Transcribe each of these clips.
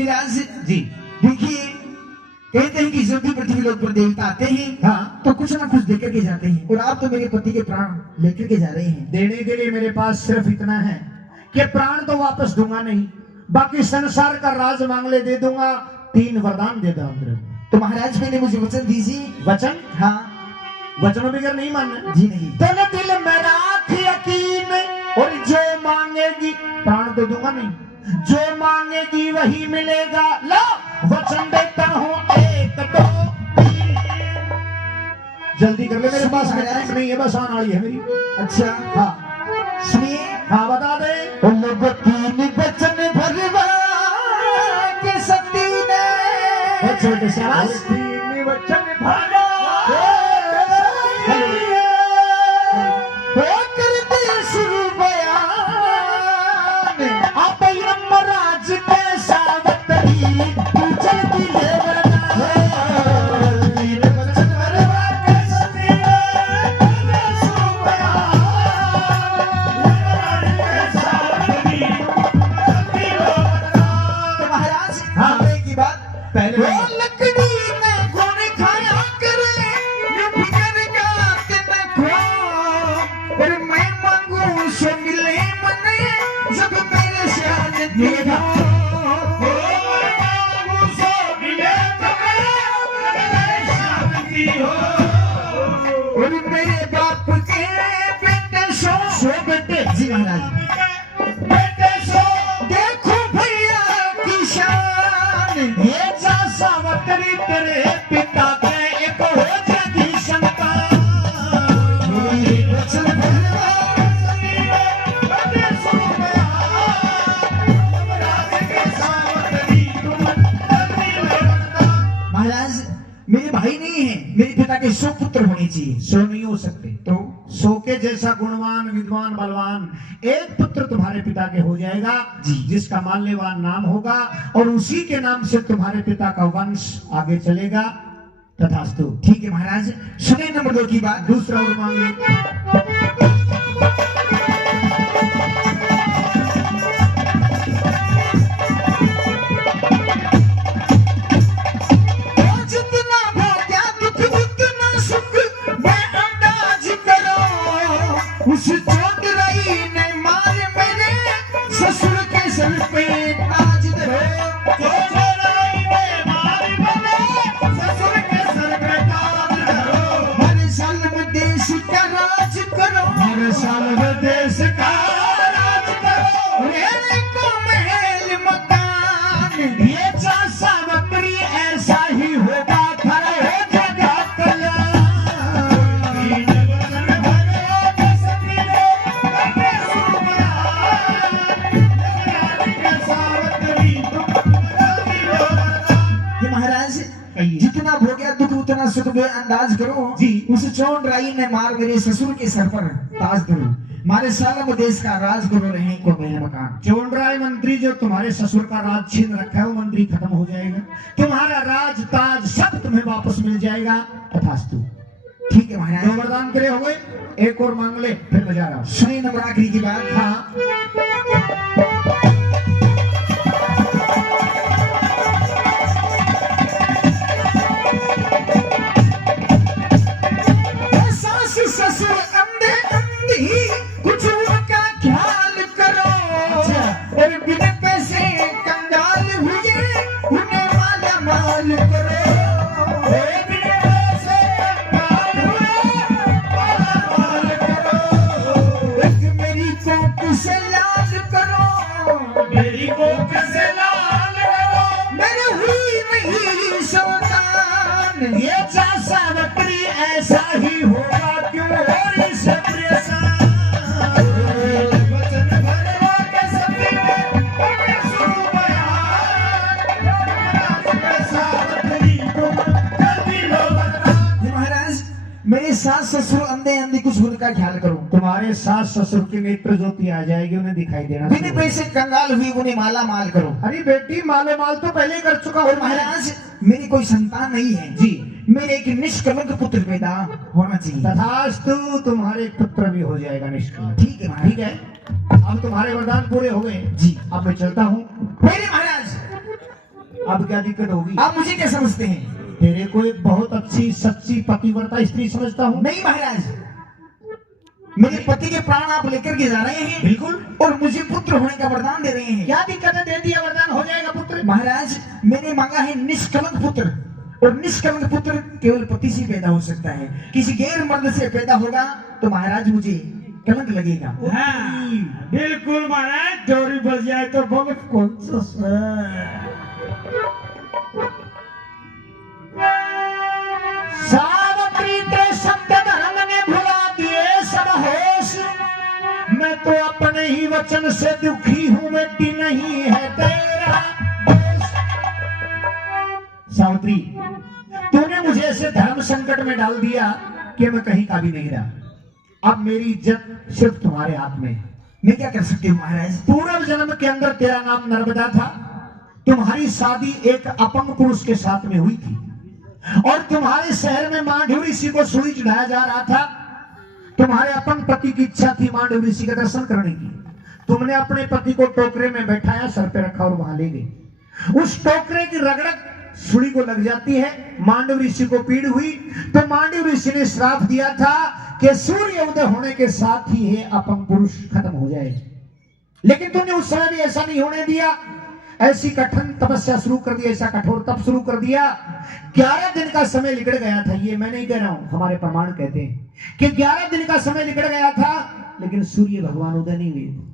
मुनिराज जी देखिए, कहते हैं कि जब भी पृथ्वी लोक पर देवता आते हैं हाँ, तो कुछ ना कुछ देकर के जाते हैं, और आप तो मेरे पति के प्राण लेकर के जा रहे हैं। देने के लिए मेरे पास सिर्फ इतना है कि प्राण तो वापस दूंगा नहीं, बाकी संसार का राज मांग ले दे दूंगा, 3 वरदान दे दूंगा। तो महाराज पहले मुझे वचन दीजिए। वचन? हाँ। वचनों बगैर नहीं मानना जी नहीं। तेरे दिल में राख यकीन, और जो मांगेगी, प्राण तो दूंगा नहीं, जो मांगेगी वही मिलेगा। लो वचन देता हूँ 1 2 3। जल्दी कर ले, मेरे पास में टाइम नहीं है, बस आने वाली है मेरी। अच्छा हाँ सुनिए। हाँ बता दे। 3 वचन भरवा के सती ने, छोटे से आवाज। 3 वचन भरवा कर दे शुरू बयान, आप यमराज के सावतरी, तू जल्दी ले बरना। 3 वचन भरवा के सती ने, कर दे शुरू बयान, यमराज के सावतरी, जल्दी लो बरना। तो महाराज हाँ। आने की बात पहले वो लकड़ी में घोड़े खाया करे, ये फिकर का के मैं खो, और मैं मांगू सो मिले मने, जब मेरे शान देगा। मैं मांगू सो मिले मने, मेरे शान दी हो, और मेरे बाप के बेटे सो बेटे। जी महाराज। बेटे सो देखो भैया की शान, ये जा सावतरी तेरे पिता के एक हो जाती संतान। वचन भरवा सती ने, कर दे शुरू बयान, यमराज के सावतरी, तुम जल्दी लो बरना। महाराज मेरे भाई नहीं है, मेरे पिता के 100 पुत्र होने चाहिए। सो नहीं हो सकते, तो 100 के जैसा गुणवान विद्वान बलवान एक पुत्र तुम्हारे पिता के हो जाएगा, जी। जिसका माल्यवान नाम होगा, और उसी के नाम से तुम्हारे पिता का वंश आगे चलेगा। तथास्तु। ठीक है महाराज। सुने नंबर 2 की बात। दूसरा और मांग ले। और जितना भोग्या दुख उतना सुख, मैं अंदाज करो, उस चोट रही ने मारे मेरे ससुर के सर पे ताज धरो। चोट रही ने मारे मेरे ससुर के सर पे ताज धरो। हर साल में देश का राज करो, हर साल में देश का राज करो, रहने को महल मकान, ये जा सावतरी ऐसा ही होगा, खड़ा हो जाएगा कल्याण। 3 वचन भरवा के सती ने, कर दे शुरू बयान, यमराज के सावतरी, तुम जल्दी लो बरना। ये महाराज कहिए। जितना भोग्या दुख उतना सुख बे अंदाज करो। जी। उस चोट राई ने मार मेरे ससुर के सर पर ताज धरो, मारे सालम देश का राज करो, रहे को महल मकान। चोंडराय मंत्री जो तुम्हारे ससुर का राज छीन रखा है, वो मंत्री खत्म हो जाएगा, तुम्हारा राज ताज सब तुम्हें वापस मिल जाएगा। तथास्तु। ठीक है दो महाराज। वरदान करे हो गए, एक और मांग ले, फिर बजा रहा हूं। सुने नंबर आखिरी की बात। हाँ सास ससुर अंधे अंधी, कुछ उनका ख्याल करो, और बिन पैसे कंगाल हुए उन्हें माला माल करो। बिन पैसे कंगाल हुए माला माल करो, एक मेरी कोख से लाल करो, मेरी कोख से लाल करो, मेरे हुई नहीं संतान। ये जा सावतरी ऐसा ही होगा, क्यों और इसे परेशान। वचन भरवा के सती ने, कर दे शुरू बयान, यमराज के सावतरी, तुम जल्दी लो बरना। ये महाराज मेरे सास ससुर अंधे अंधी, कुछ उनका ख्याल करो। तुम्हारे सास ससुर की नेत्र ज्योति आ जाएगी, उन्हें दिखाई देना बिन शुरू हो पैसे कंगाल हुई उन्हें माला माल करो। अरे बेटी मालो माल तो पहले ही कर चुका और हूँ महाराज मेरी कोई संतान नहीं है जी। मेरे एक निष्कलंक पुत्र पैदा होना चाहिए। तथास्तु, तुम्हारे पुत्र भी हो जाएगा निष्कलंक। ठीक है महाराज। ठीक है, अब तुम्हारे वरदान पूरे हो गए जी। अब मैं चलता हूँ। मेरे महाराज अब क्या दिक्कत होगी? आप मुझे क्या समझते हैं? तेरे को एक बहुत अच्छी सच्ची पतिव्रता स्त्री समझता हूँ। नहीं महाराज, मेरे पति के प्राण आप लेकर के जा रहे हैं। बिल्कुल। और मुझे पुत्र होने का वरदान दे रहे हैं। क्या दिक्कत है? दे दिया, वरदान हो जाएगा पुत्र। महाराज, मैंने मांगा है निष्कलंक पुत्र, और निष्कलंक पुत्र केवल पति से पैदा हो सकता है। किसी गैर मर्द से पैदा होगा तो महाराज मुझे कलंक लगेगा। हाँ, बिल्कुल महाराज, डोरी बज जाए तो बहुत कौन सा सावित्री तेरे शब्द धर्म ने भुला दिए सब होश। मैं तो अपने ही वचन से दुखी हूं, मिट्टी नहीं है तेरा दोष। सावित्री, तूने मुझे ऐसे धर्म संकट में डाल दिया कि मैं कहीं का भी नहीं रहा। अब मेरी इज्जत सिर्फ तुम्हारे हाथ में है। मैं क्या कर सकती हूँ महाराज? पूर्व जन्म के अंदर तेरा नाम नर्मदा था। तुम्हारी शादी एक अपंग पुरुष के साथ में हुई थी, और तुम्हारे शहर में मांडव ऋषि को सूली चढ़ाया जा रहा था। तुम्हारे अपंग पति की इच्छा थी मांडव ऋषि का दर्शन करने की। तुमने अपने पति को टोकरे में बैठाया, सर पे रखा और वहां ले गए। उस टोकरे की रगड़क सूली को लग जाती है। मांडव ऋषि को पीड़ हुई तो मांडव ऋषि ने श्राप दिया था कि सूर्य उदय होने के साथ ही ये अपंग पुरुष खत्म हो जाए। लेकिन तुमने उस समय भी ऐसा नहीं होने दिया। ऐसी कठिन तपस्या शुरू कर दी, ऐसा कठोर तप शुरू कर दिया। 11 दिन का समय निकल गया था। ये मैं नहीं कह रहा हूं, हमारे प्रमाण कहते हैं कि 11 दिन का समय निकल गया था, लेकिन सूर्य भगवान उदय नहीं हुए।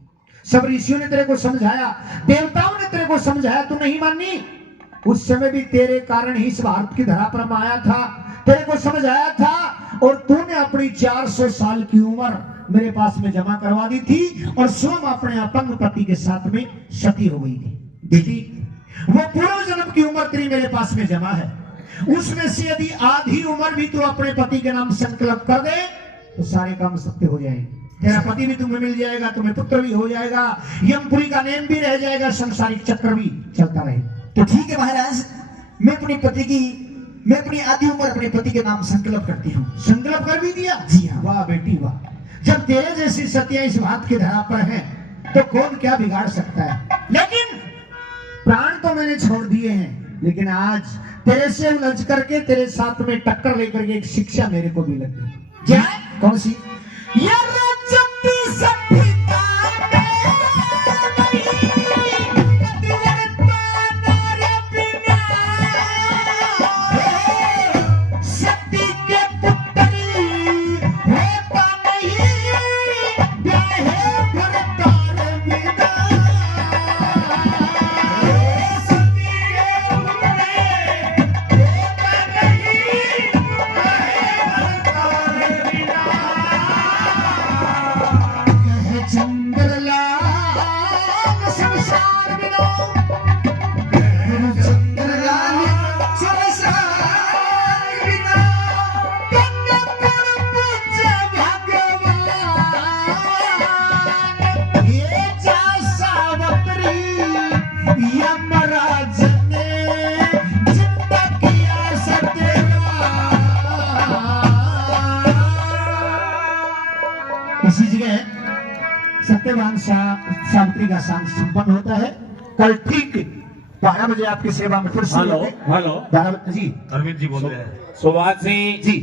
सब ऋषियों ने तेरे को समझाया, देवताओं ने तेरे को समझाया, तू नहीं मानी। उस समय भी तेरे कारण ही इस भारत की धरा पर आया था, तेरे को समझाया था, और तूने अपनी 400 साल की उम्र मेरे पास में जमा करवा दी थी, और स्वयं अपने अपंग पति के साथ में सती हो गई थी। देखी, वो पूर्व जन्म की उम्र तेरी मेरे पास में जमा है। उसमें से यदि आधी उम्र भी तू अपने पति के नाम संकल्प कर दे तो सारे काम सत्य हो जाएंगे। तेरा पति भी तुम्हें मिल जाएगा, तुम्हें पुत्र भी हो जाएगा, यमपुरी का नेम भी रह जाएगा, संसारिक चक्र भी चलता रहे। तो ठीक है महाराज, मैं अपनी आधी उम्र अपने पति के नाम संकल्प करती हूँ। संकल्प कर भी दिया? जी हाँ। वाह बेटी वाह। जब तेरे जैसी सतिया इस बात की धरा पर है तो कौन क्या बिगाड़ सकता है। लेकिन प्राण तो मैंने छोड़ दिए हैं, लेकिन आज तेरे से उलझ करके तेरे साथ में टक्कर लेकर के एक शिक्षा मेरे को भी लग गई। क्या? कौन सी? इसी जगह सत्यवान सावित्री का सांग संपन्न होता है। कल ठीक 12 बजे आपकी सेवा में फिर से हेलो 12 जी अरविंद जी बोल रहे हैं। सुभाष सिंह जी।